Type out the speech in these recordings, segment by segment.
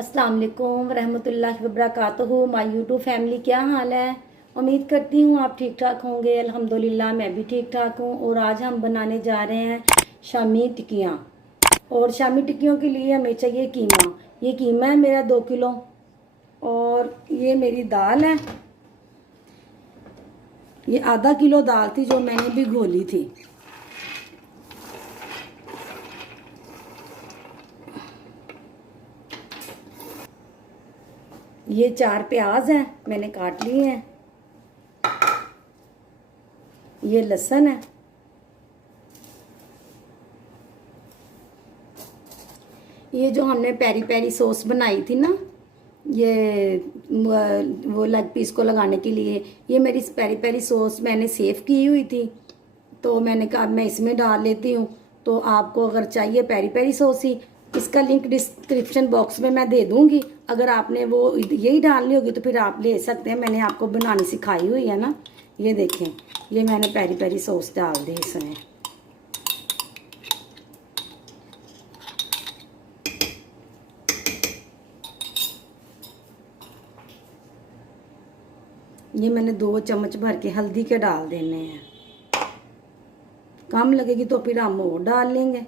अस्सलाम वालेकुम रहमतुल्लाहि व बरकातुहू। माय यूट्यूब फैमिली, क्या हाल है? उम्मीद करती हूँ आप ठीक ठाक होंगे। अल्हम्दुलिल्लाह मैं भी ठीक ठाक हूँ। और आज हम बनाने जा रहे हैं शामी टिक्कियाँ। और शामी टिक्कियों के लिए हमें चाहिए कीमा। ये कीमा है मेरा 2 किलो। और ये मेरी दाल है, ये आधा किलो दाल थी जो मैंने भी घोली थी। ये 4 प्याज हैं, मैंने काट लिए हैं। ये लहसुन है। ये जो हमने पेरी पेरी सॉस बनाई थी ना, ये वो लेग पीस को लगाने के लिए, ये मेरी पेरी पेरी सॉस मैंने सेव की हुई थी, तो मैंने कहा मैं इसमें डाल लेती हूँ। तो आपको अगर चाहिए पेरी पेरी सॉस ही, इसका लिंक डिस्क्रिप्शन बॉक्स में मैं दे दूँगी। अगर आपने वो यही डालनी होगी तो फिर आप ले सकते हैं। मैंने आपको बनानी सिखाई हुई है ना। ये देखें, ये मैंने पेरी पेरी सॉस डाल दी इसमें। ये मैंने 2 चम्मच भर के हल्दी के डाल देने हैं। कम लगेगी तो फिर हम और डाल लेंगे।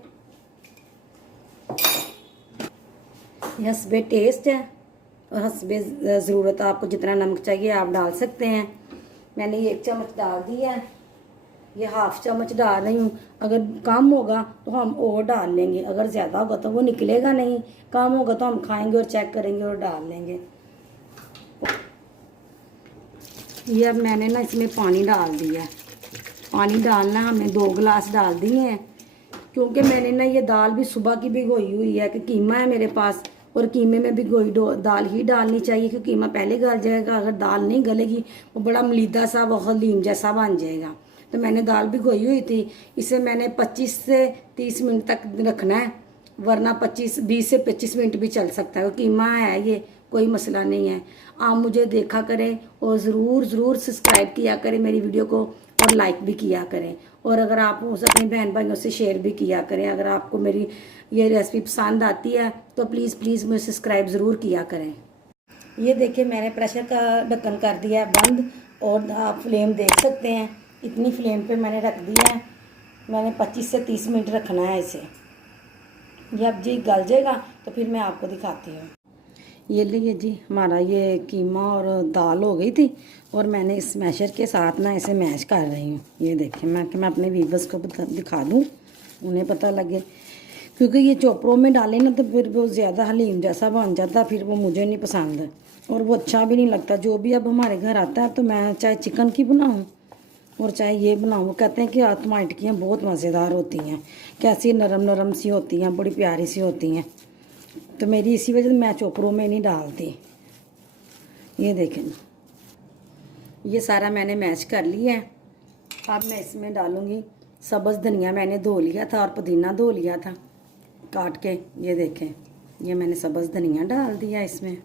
ये हस्बे टेस्ट है और हस्बे ज़रूरत, आपको जितना नमक चाहिए आप डाल सकते हैं। मैंने ये 1 चम्मच डाल दिया है। ये 1/2 चम्मच डाल रही हूँ। अगर कम होगा तो हम और डाल लेंगे, अगर ज़्यादा होगा तो वो निकलेगा नहीं। कम होगा तो हम खाएंगे और चेक करेंगे और डाल लेंगे। ये अब मैंने ना इसमें पानी डाल दिया है। पानी डालना हमें 2 गिलास डाल दिए हैं, क्योंकि मैंने ना ये दाल भी सुबह की भिगोई हुई है कि कीमा है मेरे पास, और कीमे में भिगोई दाल ही डालनी चाहिए क्योंकि कीमा पहले गल जाएगा। अगर दाल नहीं गलेगी वो बड़ा मलीदा सा व हलीम जैसा बन जाएगा। तो मैंने दाल भिगोई हुई थी, इसे मैंने 25 से 30 मिनट तक रखना है, वरना 20 से 25 मिनट भी चल सकता है। कीमा है ये, कोई मसला नहीं है। आप मुझे देखा करें और ज़रूर सब्सक्राइब किया करें मेरी वीडियो को, और लाइक भी किया करें। और अगर आप उसे अपने बहन भाइयों से शेयर भी किया करें। अगर आपको मेरी ये रेसिपी पसंद आती है तो प्लीज़ मुझे सब्सक्राइब ज़रूर किया करें। ये देखिए, मैंने प्रेशर का ढक्कन कर दिया है बंद, और आप फ्लेम देख सकते हैं, इतनी फ्लेम पे मैंने रख दिया है। मैंने 25 से 30 मिनट रखना है इसे। जब जी गल जाएगा तो फिर मैं आपको दिखाती हूँ। ये लीजिए जी, हमारा ये कीमा और दाल हो गई थी, और मैंने इस मैशर के साथ ना इसे मैश कर रही हूँ। ये देखें, मैं अपने व्यूअर्स को दिखा दूँ, उन्हें पता लगे, क्योंकि ये चोपड़ों में डाले ना तो फिर वो ज़्यादा हलीम जैसा बन जाता, फिर वो मुझे नहीं पसंद और वो अच्छा भी नहीं लगता। जो भी अब हमारे घर आता है तो मैं चाहे चिकन की बनाऊँ और चाहे ये बनाऊँ, वो कहते हैं कि तुम्हारी टिक्कियाँ बहुत मज़ेदार होती हैं, कैसी नरम नरम सी होती हैं, बड़ी प्यारी सी होती हैं। तो मेरी इसी वजह से मैं चोपड़ों में नहीं डालती। ये देखें, ये सारा मैंने मैश कर लिया है। अब मैं इसमें डालूँगी सब्ज़ धनिया, मैंने धो लिया था, और पुदीना धो लिया था काट के। ये देखें, ये मैंने सब्ज़ धनिया डाल दिया इसमें।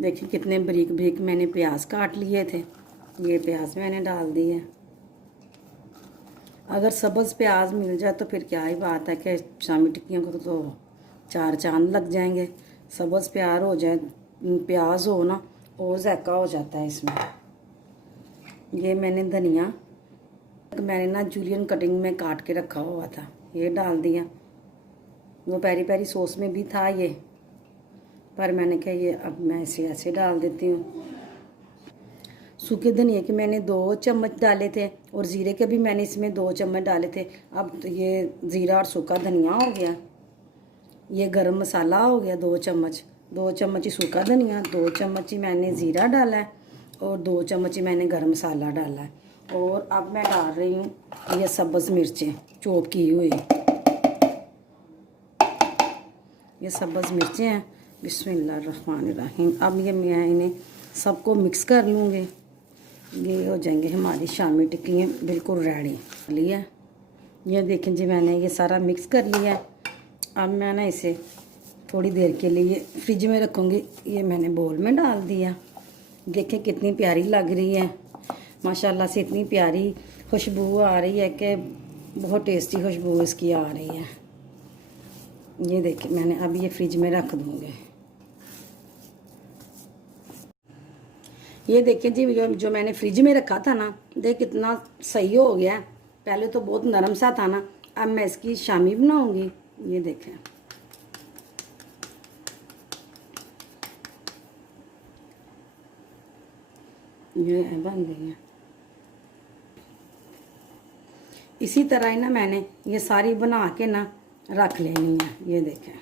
देखिए कितने बारीक बारीक मैंने प्याज काट लिए थे, ये प्याज मैंने डाल दिए। अगर सब्ज़ प्याज मिल जाए तो फिर क्या ही बात है कि शामी टिक्कियों को तो 4 चांद लग जाएंगे। सब्ज़ प्याज हो जाए, प्याज हो ना, और ज़ायका हो जाता है इसमें। ये मैंने धनिया मैंने ना जूलियन कटिंग में काट के रखा हुआ था, ये डाल दिया। वो पेरी पेरी सॉस में भी था ये, पर मैंने कहा ये अब मैं इसे ऐसे डाल देती हूँ। सूखे धनिया के मैंने 2 चम्मच डाले थे, और ज़ीरे के भी मैंने इसमें 2 चम्मच डाले थे। अब तो ये ज़ीरा और सूखा धनिया हो गया। ये गरम मसाला हो गया 2 चम्मच। 2 चम्मच ही सूखा धनिया, 2 चम्मच ही मैंने ज़ीरा डाला है, और 2 चम्मच ही मैंने गरम मसाला डाला है। और अब मैं डाल रही हूँ ये सब्ज़ मिर्चें चॉप की हुई। ये सब्ज़ मिर्चें हैं। बिस्मिल्लाहिर्रहमानिर्रहीम। अब ये मैं इन्हें सबको मिक्स कर लूँगी। ये हो जाएंगे हमारी शामी टिक्कियाँ बिल्कुल रेडी। लिया, ये देखें जी, मैंने ये सारा मिक्स कर लिया। अब मैं ना इसे थोड़ी देर के लिए फ्रिज में रखूँगी। ये मैंने बोल में डाल दिया। देखें कितनी प्यारी लग रही है, माशाल्लाह से इतनी प्यारी खुशबू आ रही है कि बहुत टेस्टी खुशबू इसकी आ रही है। ये देखिए मैंने अब ये फ्रिज में रख दूँगी। ये देखिए जी, जो मैंने फ्रिज में रखा था ना, देख कितना सही हो गया। पहले तो बहुत नरम सा था ना। अब मैं इसकी शामी बनाऊंगी। ये देखें, ये बन गई है। इसी तरह ही ना मैंने ये सारी बना के ना रख लेनी है। ये देखें,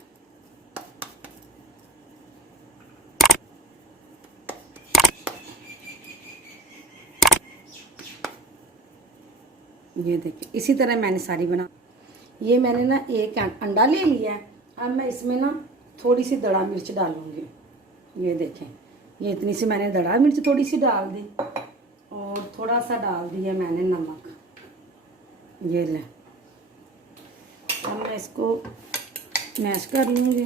ये देखिए इसी तरह मैंने सारी बना। ये मैंने ना एक अंडा ले लिया है। अब मैं इसमें ना थोड़ी सी दड़ा मिर्च डालूंगी। ये देखें, ये इतनी सी मैंने दड़ा मिर्च थोड़ी सी डाल दी और थोड़ा सा डाल दिया मैंने नमक। ये ले, अब मैं इसको मैश कर लूँगी।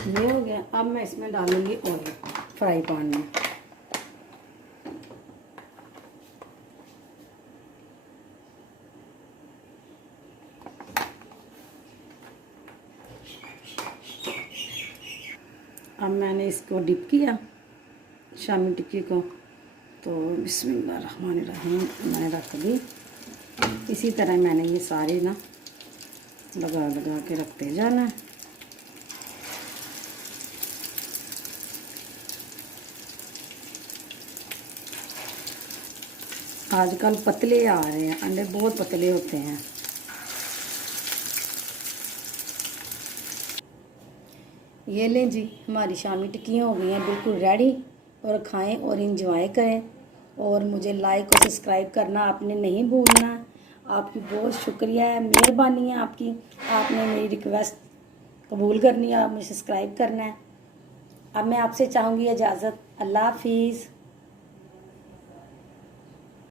ये हो गया। अब मैं इसमें डालूँगी ऑयल फ्राई पैन में। अब मैंने इसको डिप किया शामी टिक्की को, तो बिस्मिल्लाहिर्रहमानिर्रहीम मैंने रख दी। इसी तरह मैंने ये सारे ना लगा लगा के रखते जाना है। आजकल पतले आ रहे हैं अंडे, बहुत पतले होते हैं। ये लें जी, हमारी शामी टिक्कियाँ हो गई हैं बिल्कुल रेडी। और खाएं और इंजॉय करें। और मुझे लाइक और सब्सक्राइब करना आपने नहीं भूलना। आपकी बहुत शुक्रिया है, मेहरबानी है आपकी। आपने मेरी रिक्वेस्ट कबूल करनी है, आप मुझे सब्सक्राइब करना है। अब मैं आपसे चाहूँगी इजाज़त। अल्लाह हाफिज़।